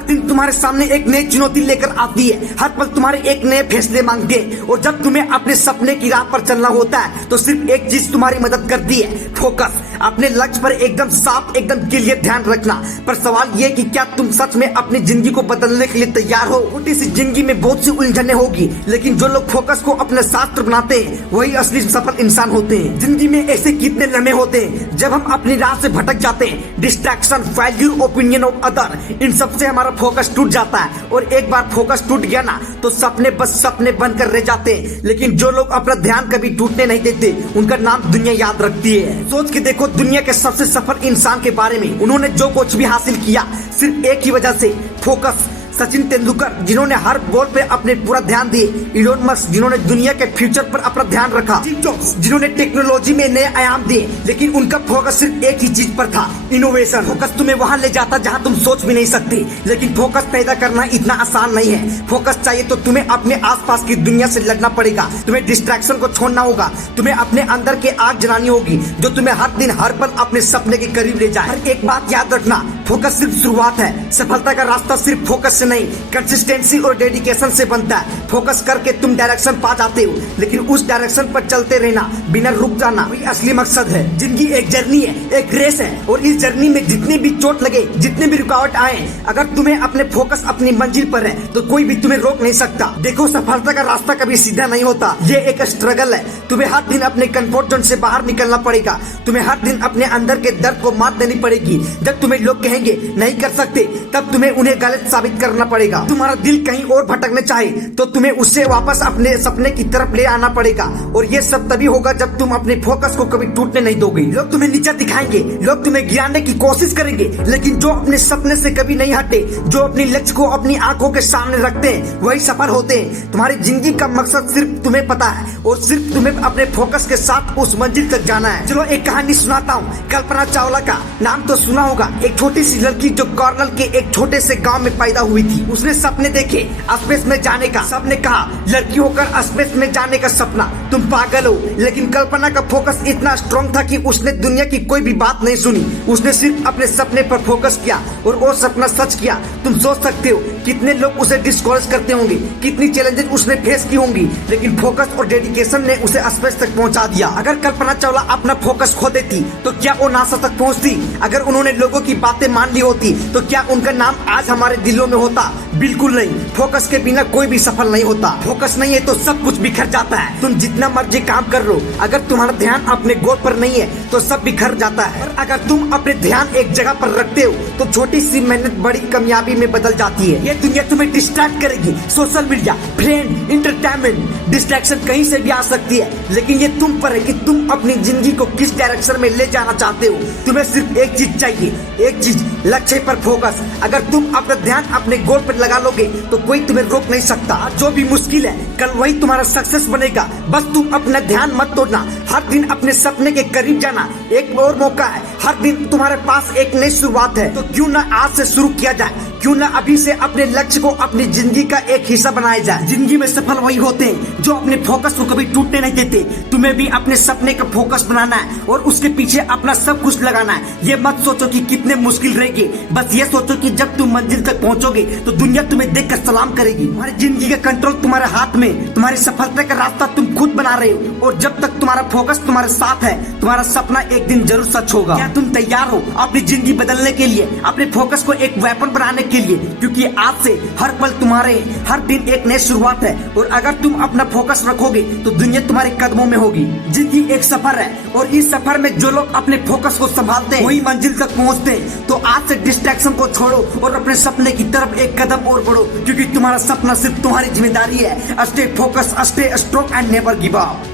हर दिन तुम्हारे सामने एक नई चुनौती लेकर आती है, हर पल तुम्हारे एक नए फैसले मांगते हैं। और जब तुम्हें अपने सपने की राह पर चलना होता है तो सिर्फ एक चीज तुम्हारी मदद करती है, फोकस। अपने लक्ष्य पर एकदम साफ, एकदम क्लियर ध्यान रखना। पर सवाल ये कि क्या तुम सच में अपनी जिंदगी को बदलने के लिए तैयार हो? छोटी सी जिंदगी में बहुत सी उलझने होगी, लेकिन जो लोग फोकस को अपने शास्त्र बनाते हैं वही असली सफल इंसान होते हैं। जिंदगी में ऐसे कितने लम्हे होते हैं जब हम अपनी राह से भटक जाते हैं। Distraction, failure, opinion of other, इन सब से हमारा फोकस टूट जाता है। और एक बार फोकस टूट गया ना तो सपने बस सपने बनकर रह जाते हैं। लेकिन जो लोग अपना ध्यान कभी टूटने नहीं देते उनका नाम दुनिया याद रखती है। सोच के देखो दुनिया के सबसे सफल इंसान के बारे में। उन्होंने जो कुछ भी हासिल किया सिर्फ एक ही वजह से, फोकस। सचिन तेंदुलकर जिन्होंने हर बॉल पे अपने पूरा ध्यान दिए, इलोन मस्क जिन्होंने दुनिया के फ्यूचर पर अपना ध्यान रखा, स्टीव जॉब्स जिन्होंने टेक्नोलॉजी में नए आयाम दिए, लेकिन उनका फोकस सिर्फ एक ही चीज पर था, इनोवेशन। फोकस तुम्हें वहां ले जाता जहां तुम सोच भी नहीं सकते, लेकिन फोकस पैदा करना इतना आसान नहीं है। फोकस चाहिए तो तुम्हें अपने आसपास की दुनिया से लड़ना पड़ेगा, तुम्हें डिस्ट्रैक्शन को छोड़ना होगा, तुम्हें अपने अंदर के आग जलानी होगी जो तुम्हें हर दिन हर पल अपने सपने के करीब ले जाए। हर एक बात याद रखना, फोकस सिर्फ शुरुआत है, सफलता का रास्ता सिर्फ फोकस से नहीं, कंसिस्टेंसी और डेडिकेशन से बनता है। फोकस करके तुम डायरेक्शन पा जाते हो, लेकिन उस डायरेक्शन पर चलते रहना बिना रुक जाना वही असली मकसद है। जिंदगी एक जर्नी है, एक रेस है, और इस जर्नी में जितनी भी चोट लगे, जितने भी रुकावट आए, अगर तुम्हें अपने फोकस अपनी मंजिल पर है तो कोई भी तुम्हें रोक नहीं सकता। देखो सफलता का रास्ता कभी सीधा नहीं होता, ये एक स्ट्रगल है। तुम्हें हर दिन अपने कंफर्ट जोन से बाहर निकलना पड़ेगा, तुम्हें हर दिन अपने अंदर के दर्द को मात देनी पड़ेगी। जब तुम्हें लोग कहेंगे नहीं कर सकते, तब तुम्हें उन्हें गलत साबित करना पड़ेगा। तुम्हारा दिल कहीं और भटकने चाहे तो तुम्हें उससे वापस अपने सपने की तरफ ले आना पड़ेगा, और ये सब तभी होगा जब तुम अपने फोकस को कभी टूटने नहीं दोगे। लोग तुम्हें नीचा दिखाएंगे, लोग तुम्हें गिराने की कोशिश करेंगे, लेकिन जो अपने सपने से कभी नहीं हटे, जो अपनी लक्ष्य को अपनी आंखों के सामने रखते हैं वही सफल होते हैं। तुम्हारी जिंदगी का मकसद सिर्फ तुम्हें पता है, और सिर्फ तुम्हें अपने फोकस के साथ उस मंजिल तक जाना है। चलो एक कहानी सुनाता हूँ। कल्पना चावला का नाम तो सुना होगा, एक छोटी सी लड़की जो कर्नल के एक छोटे से गांव में पैदा हुई थी। उसने सपने देखे स्पेस में जाने का। सबने कहा लड़की होकर स्पेस में जाने का सपना, तुम पागल हो। लेकिन कल्पना का फोकस इतना स्ट्रॉन्ग था कि उसने दुनिया की कोई भी बात नहीं सुनी। उसने सिर्फ अपने सपने पर फोकस किया और वो सपना सच किया। तुम सोच सकते हो कितने लोग उसे डिस्करेज करते होंगे, कितनी चैलेंजेस उसने फेस की होंगी, लेकिन फोकस और डेडिकेशन ने उसे स्पेस तक पहुंचा दिया। अगर कल्पना चावला अपना फोकस खो देती तो क्या वो नासा तक पहुंचती? अगर उन्होंने लोगों की बातें मान ली होती तो क्या उनका नाम आज हमारे दिलों में होता? बिल्कुल नहीं। फोकस के बिना कोई भी सफल नहीं होता। फोकस नहीं है तो सब कुछ बिखर जाता है। तुम जितना मर्जी काम कर लो, अगर तुम्हारा ध्यान अपने गोल पर नहीं है तो सब बिखर जाता है। और अगर तुम अपने ध्यान एक जगह पर रखते हो तो छोटी सी मेहनत बड़ी कामयाबी में बदल जाती है। ये दुनिया तुम्हें डिस्ट्रैक्ट करेगी, social media, friend, entertainment, distraction कहीं से भी आ सकती है, लेकिन ये तुम पर है कि तुम अपनी जिंदगी को किस डायरेक्शन में ले जाना चाहते हो। तुम्हें सिर्फ एक चीज चाहिए, एक चीज, लक्ष्य पर फोकस। अगर तुम अपना ध्यान अपने गोल पर लगा लोगे तो कोई तुम्हें रोक नहीं सकता। जो भी मुश्किल है कल वही तुम्हारा सक्सेस बनेगा। बस तुम अपना ध्यान मत तोड़ना, हर दिन अपने सपने के करीब जाना। एक और मौका है, हर दिन तुम्हारे पास एक नई शुरुआत है, तो क्यों ना आज से शुरू किया जाए? क्यों ना अभी से अपने लक्ष्य को अपनी जिंदगी का एक हिस्सा बनाया जाए? जिंदगी में सफल वही होते हैं जो अपने फोकस को कभी टूटने नहीं देते। तुम्हें भी अपने सपने का फोकस बनाना है और उसके पीछे अपना सब कुछ लगाना है। ये मत सोचो कि कितने मुश्किल रहेगी, बस ये सोचो कि जब तुम मंजिल तक पहुंचोगे तो दुनिया तुम्हें देखकर सलाम करेगी। तुम्हारी जिंदगी का कंट्रोल तुम्हारे हाथ में, तुम्हारी सफलता का रास्ता तुम खुद बना रहे हो, और जब तक तुम्हारा फोकस तुम्हारे साथ है तुम्हारा सपना एक दिन जरूर सच होगा। क्या तुम तैयार हो अपनी जिंदगी बदलने के लिए, अपने फोकस को एक वेपन बनाने के लिए? क्योंकि आज से हर पल तुम्हारे, हर दिन एक नई शुरुआत है, और अगर तुम अपना फोकस रखोगे तो दुनिया तुम्हारे कदमों में होगी। जिंदगी एक सफर है, और इस सफर में जो लोग अपने फोकस को संभालते हैं वही मंजिल तक पहुंचते हैं। तो आज से डिस्ट्रैक्शन को छोड़ो और अपने सपने की तरफ एक कदम और बढ़ो, क्योंकि तुम्हारा सपना सिर्फ तुम्हारी जिम्मेदारी है। Stay focus, stay strong and never give up.